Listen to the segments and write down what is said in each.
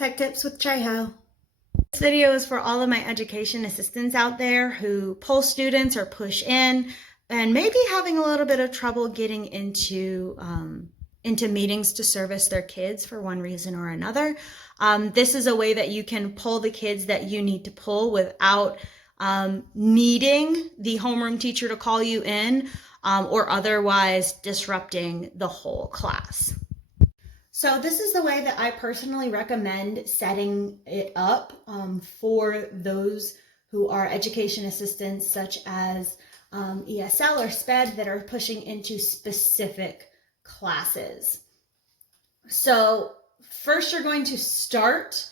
Tech Tips with Trejo. This video is for all of my education assistants out there who pull students or push in and maybe having a little bit of trouble getting into meetings to service their kids for one reason or another. This is a way that you can pull the kids that you need to pull without needing the homeroom teacher to call you in or otherwise disrupting the whole class. So this is the way that I personally recommend setting it up for those who are education assistants such as ESL or SPED that are pushing into specific classes. So first you're going to start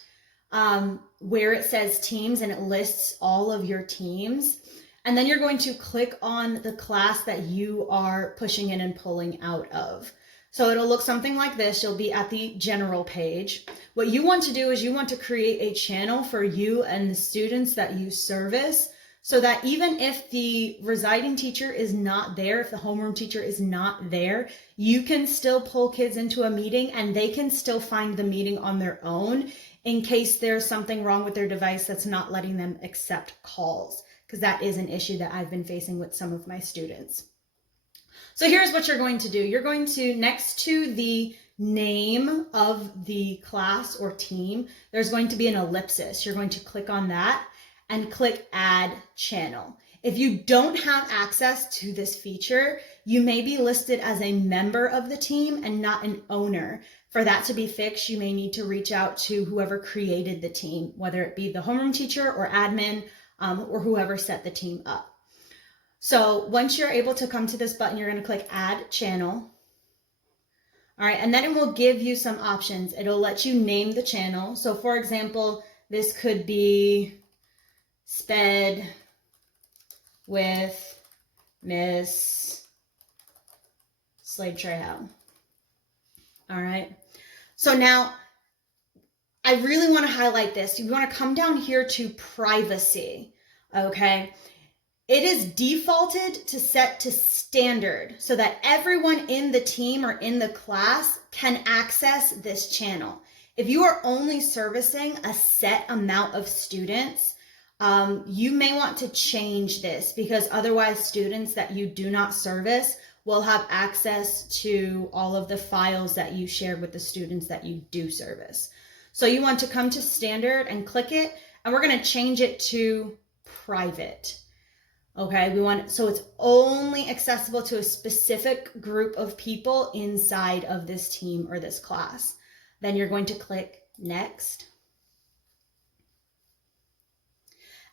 where it says teams and it lists all of your teams. And then you're going to click on the class that you are pushing in and pulling out of. So it'll look something like this. You'll be at the general page. What you want to do is you want to create a channel for you and the students that you service so that even if the residing teacher is not there, if the homeroom teacher is not there, you can still pull kids into a meeting and they can still find the meeting on their own in case there's something wrong with their device that's not letting them accept calls, because that is an issue that I've been facing with some of my students. So here's what you're going to do. You're going to, next to the name of the class or team, there's going to be an ellipsis. You're going to click on that and click Add Channel. If you don't have access to this feature, you may be listed as a member of the team and not an owner. For that to be fixed, you may need to reach out to whoever created the team, whether it be the homeroom teacher or admin or whoever set the team up. So once you're able to come to this button, you're going to click Add Channel. All right, and then it will give you some options. It'll let you name the channel. So for example, this could be SPED with Miss Slade-Trejo. All right, so now I really want to highlight this. You want to come down here to privacy, okay? It is defaulted to set to standard so that everyone in the team or in the class can access this channel. If you are only servicing a set amount of students, you may want to change this because otherwise students that you do not service will have access to all of the files that you shared with the students that you do service. So you want to come to standard and click it, and we're going to change it to private. Okay, so it's only accessible to a specific group of people inside of this team or this class. Then you're going to click Next.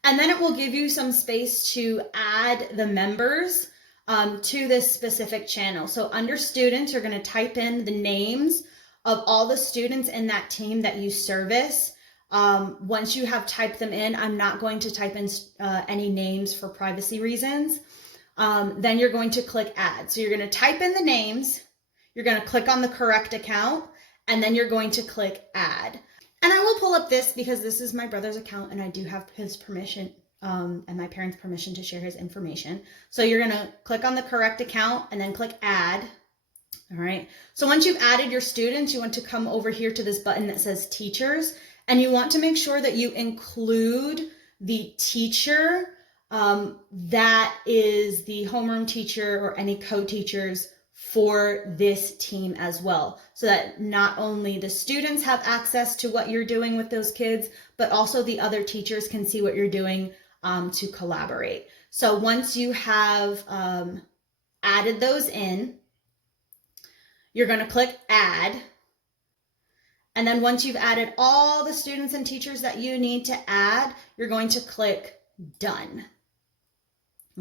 And then it will give you some space to add the members to this specific channel. So under students, you're going to type in the names of all the students in that team that you service. Once you have typed them in, I'm not going to type in any names for privacy reasons. Then you're going to click Add. So you're going to type in the names, you're going to click on the correct account, and then you're going to click Add. And I will pull up this because this is my brother's account and I do have his permission and my parents' permission to share his information. So you're going to click on the correct account and then click Add. All right. So once you've added your students, you want to come over here to this button that says Teachers. And you want to make sure that you include the teacher that is the homeroom teacher or any co-teachers for this team as well. So that not only the students have access to what you're doing with those kids, but also the other teachers can see what you're doing to collaborate. So once you have added those in, you're going to click Add. And then once you've added all the students and teachers that you need to add, you're going to click Done.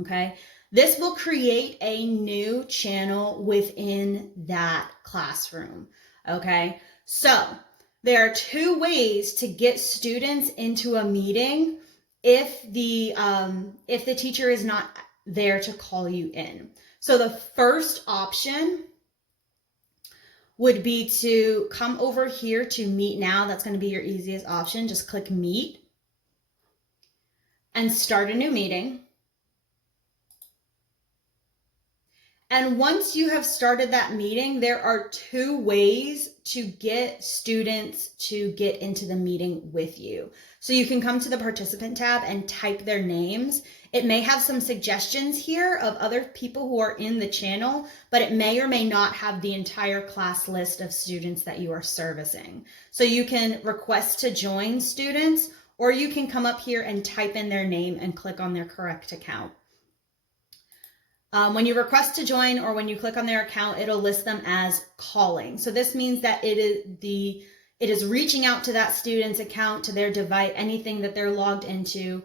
Okay. This will create a new channel within that classroom. Okay. So there are two ways to get students into a meeting if the teacher is not there to call you in. So the first option would be to come over here to Meet Now. That's going to be your easiest option. Just click Meet and start a new meeting. And once you have started that meeting, there are 2 ways to get students to get into the meeting with you. So you can come to the participant tab and type their names. It may have some suggestions here of other people who are in the channel, but it may or may not have the entire class list of students that you are servicing. So you can request to join students, or you can come up here and type in their name and click on their correct account. When you request to join or when you click on their account, it'll list them as calling. So this means that it is reaching out to that student's account, to their device, anything that they're logged into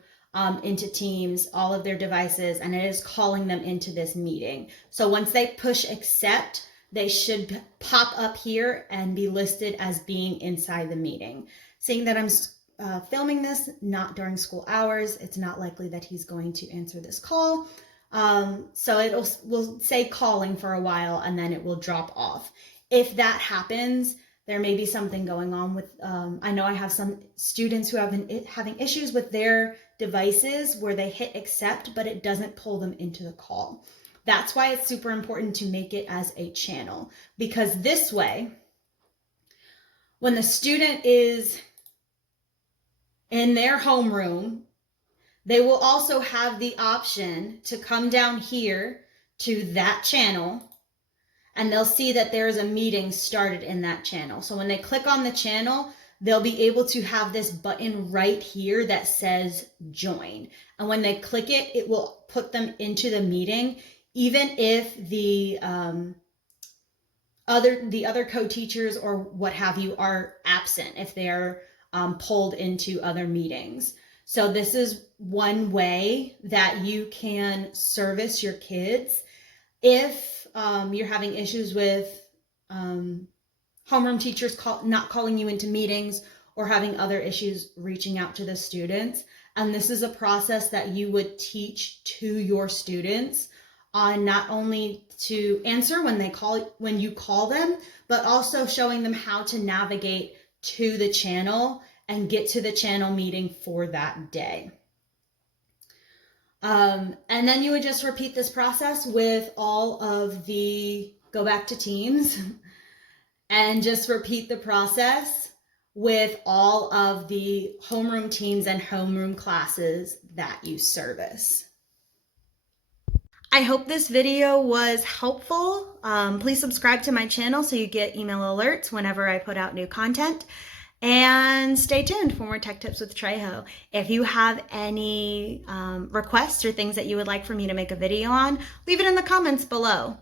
Teams, all of their devices, and it is calling them into this meeting. So once they push accept, they should pop up here and be listed as being inside the meeting. Seeing that I'm filming this not during school hours, it's not likely that he's going to answer this call. So will say calling for a while and then it will drop off. If that happens, there may be something going on with, I know I have some students who have been having issues with their devices where they hit accept, but it doesn't pull them into the call. That's why it's super important to make it as a channel, because this way, when the student is in their homeroom, they will also have the option to come down here to that channel, and they'll see that there is a meeting started in that channel. So when they click on the channel, they'll be able to have this button right here that says join. And when they click it, it will put them into the meeting, even if the other co-teachers or what have you are absent, if they're pulled into other meetings. So this is one way that you can service your kids. If you're having issues with homeroom teachers not calling you into meetings or having other issues reaching out to the students, and this is a process that you would teach to your students on not only to answer when you call them, but also showing them how to navigate to the channel and get to the channel meeting for that day. And then you would just repeat this process with all of go back to Teams and just repeat the process with all of the homeroom teams and homeroom classes that you service. I hope this video was helpful. Please subscribe to my channel so you get email alerts whenever I put out new content. And stay tuned for more Tech Tips with Trejo. If you have any requests or things that you would like for me to make a video on, leave it in the comments below.